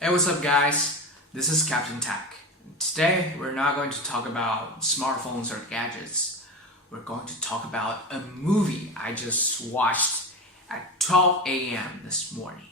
Hey, what's up, guys? This is Captain Tech. Today, we're not going to talk about smartphones or gadgets. We're going to talk about a movie I just watched at 12 a.m. this morning.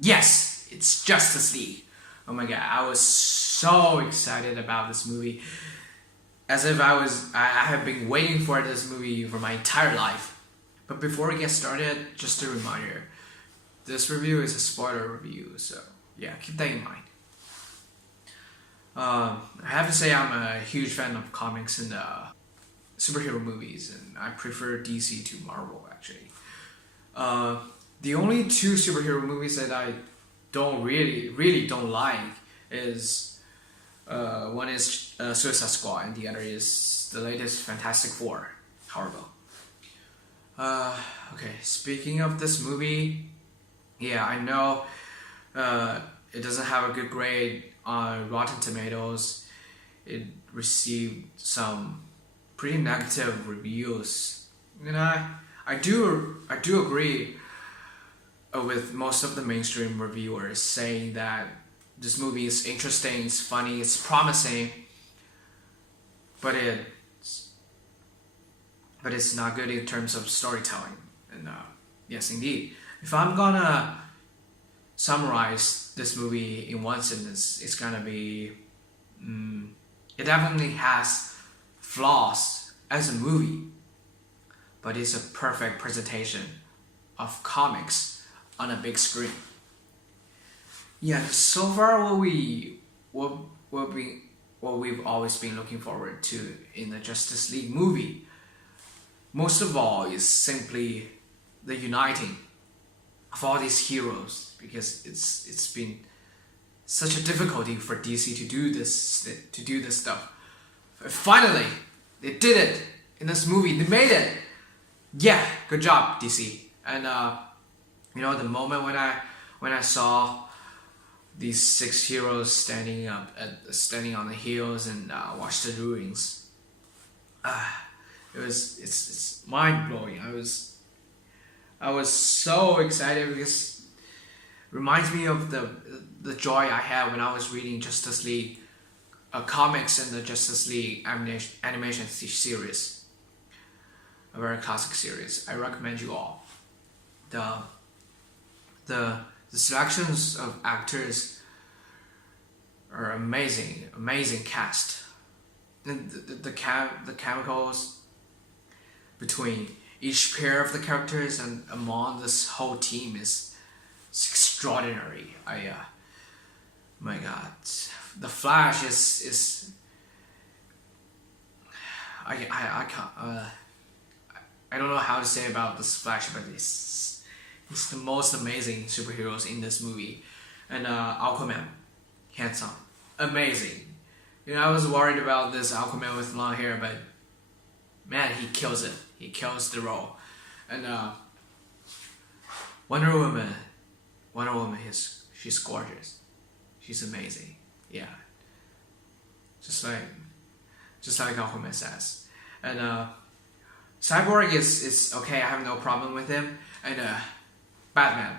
Yes, it's Justice League. Oh my god, I was so excited about this movie. As if I have been waiting for this movie for my entire life. But before we get started, just a reminder. This review is a spoiler review, so yeah, keep that in mind. I have to say I'm a huge fan of comics and superhero movies, and I prefer DC to Marvel actually. The only two superhero movies that I don't really don't like is one is Suicide Squad, and the other is the latest Fantastic Four. Horrible. Okay, speaking of this movie, yeah, I know it doesn't have a good grade on Rotten Tomatoes. It received some pretty negative reviews, and I do agree with most of the mainstream reviewers saying that this movie is interesting, it's funny, it's promising, but it's not good in terms of storytelling. And yes, indeed, if I'm gonna summarize this movie in one sentence, it's gonna be it definitely has flaws as a movie, but it's a perfect presentation of comics on a big screen. Yeah, so far what we've always been looking forward to in the Justice League movie, most of all, is simply the uniting of all these heroes, because it's been such a difficulty for DC to do this stuff. Finally, they did it in this movie. They made it. Yeah, good job, DC. And the moment when I saw these six heroes standing on the hills and watch the ruins, it's mind blowing. I was so excited because it reminds me of the joy I had when I was reading Justice League comics and the Justice League animation series, a very classic series. I recommend you all. The selections of actors are amazing cast. And the chemicals between each pair of the characters and among this whole team is extraordinary. My God, the Flash is I can't I don't know how to say about this Flash, but he's the most amazing superheroes in this movie. And Aquaman, handsome, amazing. I was worried about this Aquaman with long hair, but man, he kills it. He kills the role. And Wonder Woman, she's gorgeous. She's amazing. Yeah. Just like Aquaman says. And Cyborg is okay. I have no problem with him. And Batman,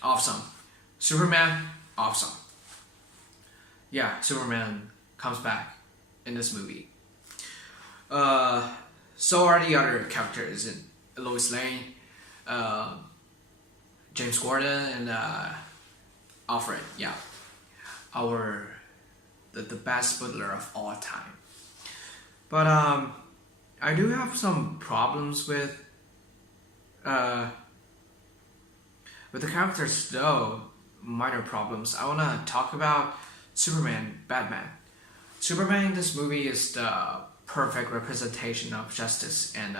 awesome. Superman, awesome. Yeah, Superman comes back in this movie. So are the other characters in Lois Lane, James Gordon, and Alfred. Yeah, the best butler of all time. But I do have some problems with the characters, though. Minor problems. I wanna talk about Superman, Batman. Superman in this movie is the perfect representation of justice and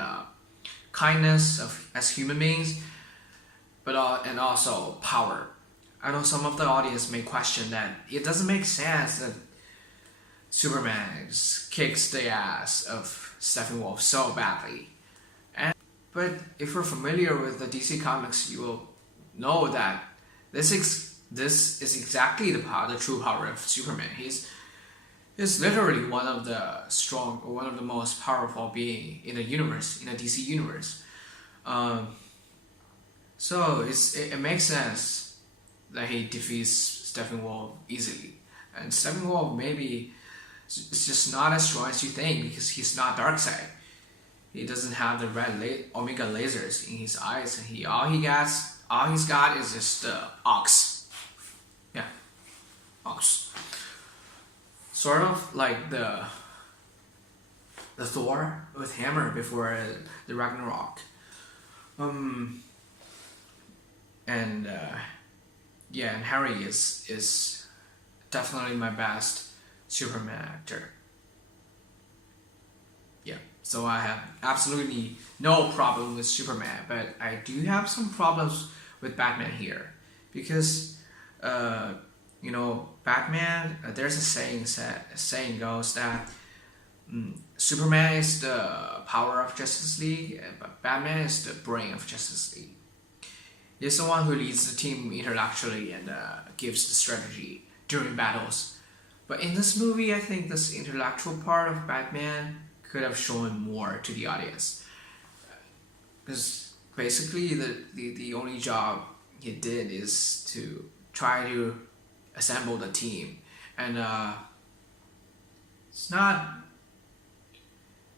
kindness as human beings, but and also power. I know some of the audience may question that it doesn't make sense that Superman just kicks the ass of Steppenwolf so badly. But if you're familiar with the DC Comics, you will know that this is exactly the true power of Superman. He's literally one of the most powerful being in the universe, in the DC universe. So it makes sense that he defeats Steppenwolf easily. And Steppenwolf maybe is just not as strong as you think because he's not Darkseid. He doesn't have the red Omega lasers in his eyes, and all he's got is just Ox. Yeah, Ox. Sort of like the Thor with hammer before the Ragnarok. And Harry is definitely my best Superman actor. Yeah, so I have absolutely no problem with Superman, but I do have some problems with Batman here because Batman. There's a saying goes that Superman is the power of Justice League, but Batman is the brain of Justice League. He's the one who leads the team intellectually and gives the strategy during battles. But in this movie, I think this intellectual part of Batman could have shown more to the audience. Because basically, the only job he did is to try to assemble the team. And it's not...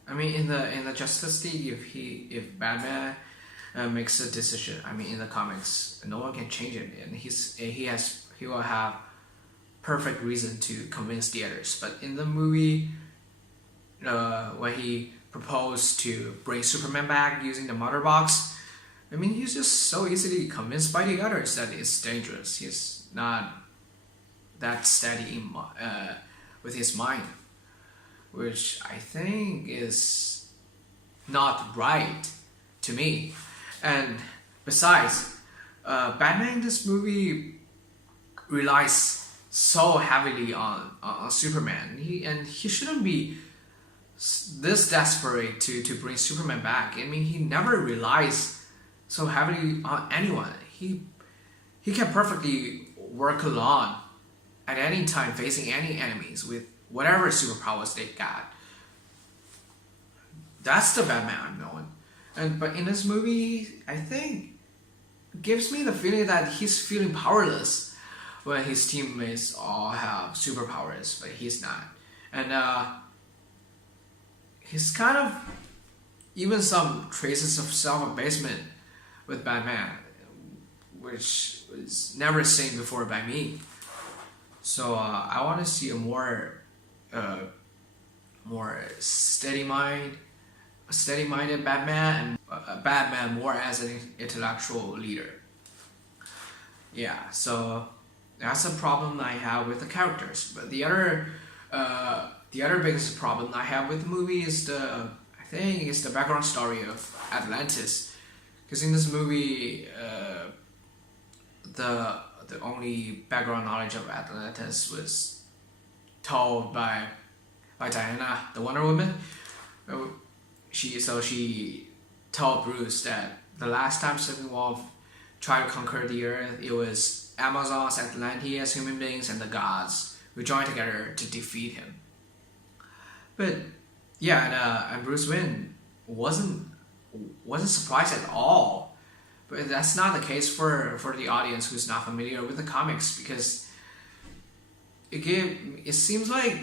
I mean, in the Justice League, if Batman makes a decision, I mean, in the comics, no one can change it, and he will have perfect reason to convince the others. But in the movie, when he proposed to bring Superman back using the mother box, I mean, he's just so easily convinced by the others that it's dangerous. He's not that steady with his mind, which I think is not right to me. And besides, Batman in this movie relies so heavily on Superman. He shouldn't be this desperate to bring Superman back. I mean, he never relies so heavily on anyone. He can perfectly work alone at any time, facing any enemies with whatever superpowers they got. That's the Batman I'm knowing. But in this movie, I think it gives me the feeling that he's feeling powerless when his teammates all have superpowers, but he's not. And he's kind of even some traces of self-abasement with Batman, which was never seen before by me. So I want to see a more steady-minded Batman, and a Batman more as an intellectual leader. Yeah, so that's a problem I have with the characters. But the other biggest problem I have with the movie is the background story of Atlantis. Because in this movie, the only background knowledge of Atlantis was told by Diana, the Wonder Woman. She told Bruce that the last time Steppenwolf tried to conquer the Earth, it was Amazons, Atlanteans, human beings, and the gods who joined together to defeat him. But yeah, and Bruce Wayne wasn't surprised at all. But that's not the case for the audience who's not familiar with the comics, because it seems like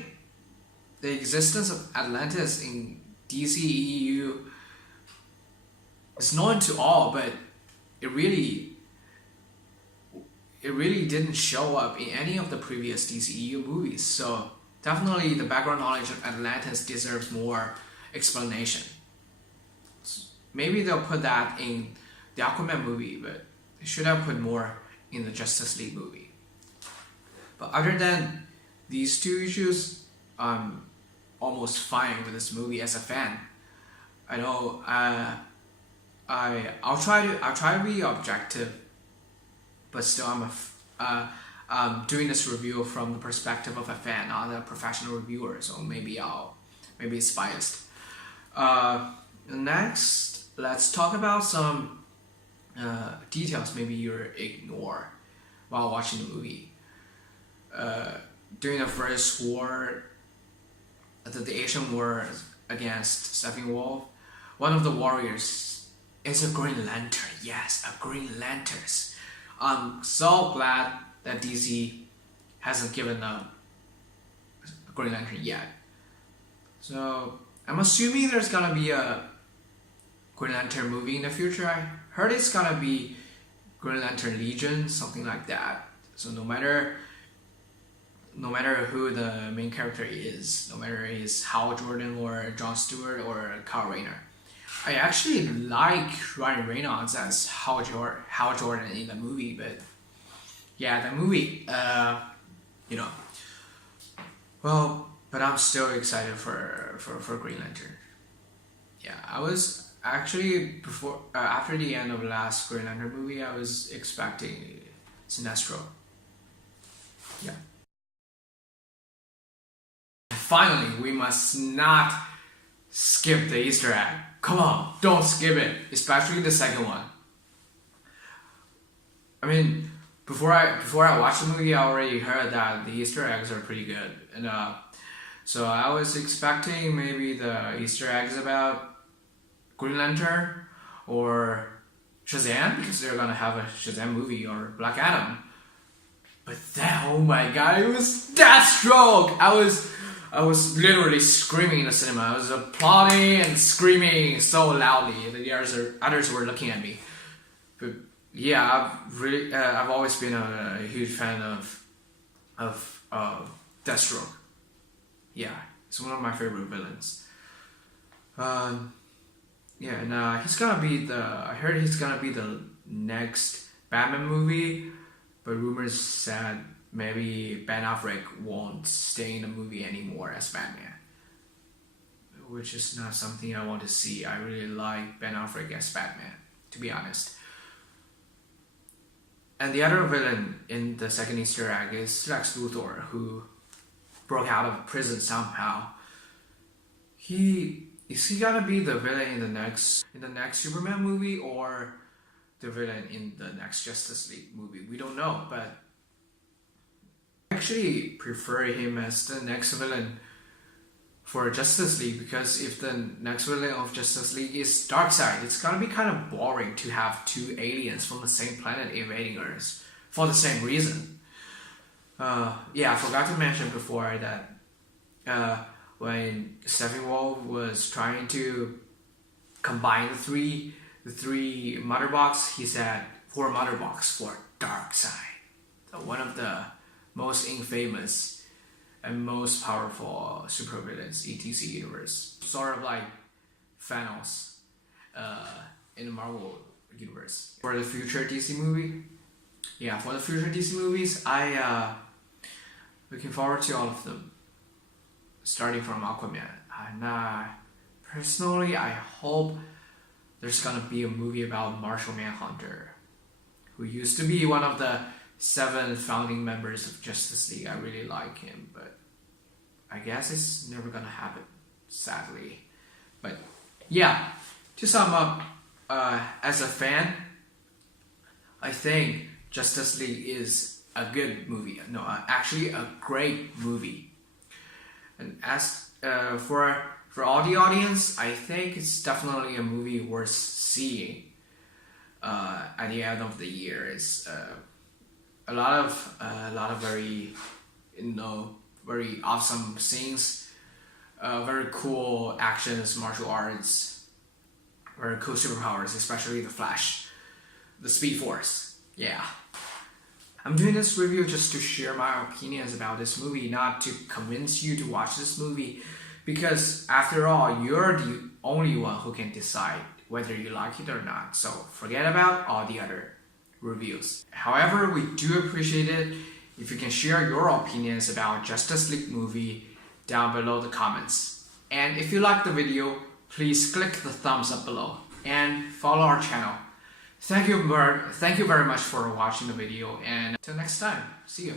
the existence of Atlantis in DCEU is known to all, but it really didn't show up in any of the previous DCEU movies. So definitely the background knowledge of Atlantis deserves more explanation. Maybe they'll put that in the Aquaman movie, but they should have put more in the Justice League movie. But other than these two issues, I'm almost fine with this movie as a fan. I know I'll try to be objective, but still I'm doing this review from the perspective of a fan, not a professional reviewer. So maybe it's biased. Next, let's talk about some details maybe you ignore while watching the movie. During the first war, the Asian war against Steppenwolf, one of the warriors is a Green Lantern. Yes, a Green Lantern. I'm so glad that DC hasn't given a Green Lantern yet. So I'm assuming there's gonna be a Green Lantern movie in the future. I heard it's gonna be Green Lantern Legion, something like that. So no matter who the main character is, no matter it's Hal Jordan or Jon Stewart or Kyle Rayner, I actually like Ryan Reynolds as Hal Jordan in the movie. But yeah, the movie, well, but I'm still excited for Green Lantern. Yeah, I was actually after the end of the last Green Lantern movie, I was expecting Sinestro. Yeah. Finally, we must not skip the Easter egg. Come on, don't skip it, especially the second one. I mean, before I watched the movie, I already heard that the Easter eggs are pretty good, and so I was expecting maybe the Easter eggs about Green Lantern or Shazam, because they're gonna have a Shazam movie, or Black Adam. But then, oh my god, it was Deathstroke! I was literally screaming in the cinema. I was applauding and screaming so loudly. The others were looking at me. But yeah, I've always been a huge fan of Deathstroke. Yeah, it's one of my favorite villains. Yeah, and he's gonna be I heard he's gonna be the next Batman movie, but rumors said maybe Ben Affleck won't stay in the movie anymore as Batman, which is not something I want to see. I really like Ben Affleck as Batman, to be honest. And the other villain in the second Easter egg is Lex Luthor, who broke out of prison somehow. Is he gonna be the villain in the next Superman movie, or the villain in the next Justice League movie? We don't know, but I actually prefer him as the next villain for Justice League, because if the next villain of Justice League is Darkseid, it's gonna be kind of boring to have two aliens from the same planet invading Earth for the same reason. Yeah, I forgot to mention before that when Steppenwolf was trying to combine the three mother box, he said 4 mother box for Darkseid. So one of the most infamous and most powerful supervillains in DC universe, sort of like Thanos in the Marvel universe. For the future DC movie, for the future DC movies, I looking forward to all of them, starting from Aquaman. And personally, I hope there's gonna be a movie about Martian Manhunter, who used to be one of the 7 founding members of Justice League. I really like him, but I guess it's never gonna happen, sadly. But yeah, to sum up, as a fan, I think Justice League is a good movie. No, actually a great movie. And as for all the audience, I think it's definitely a movie worth seeing at the end of the year. It's a lot of very very awesome scenes, very cool actions, martial arts, very cool superpowers, especially the Flash, the Speed Force. Yeah. I'm doing this review just to share my opinions about this movie, not to convince you to watch this movie, because after all, you're the only one who can decide whether you like it or not. So forget about all the other reviews. However, we do appreciate it if you can share your opinions about Justice League movie down below the comments. And if you like the video, please click the thumbs up below and follow our channel. Thank you very much for watching the video, and until next time, see you.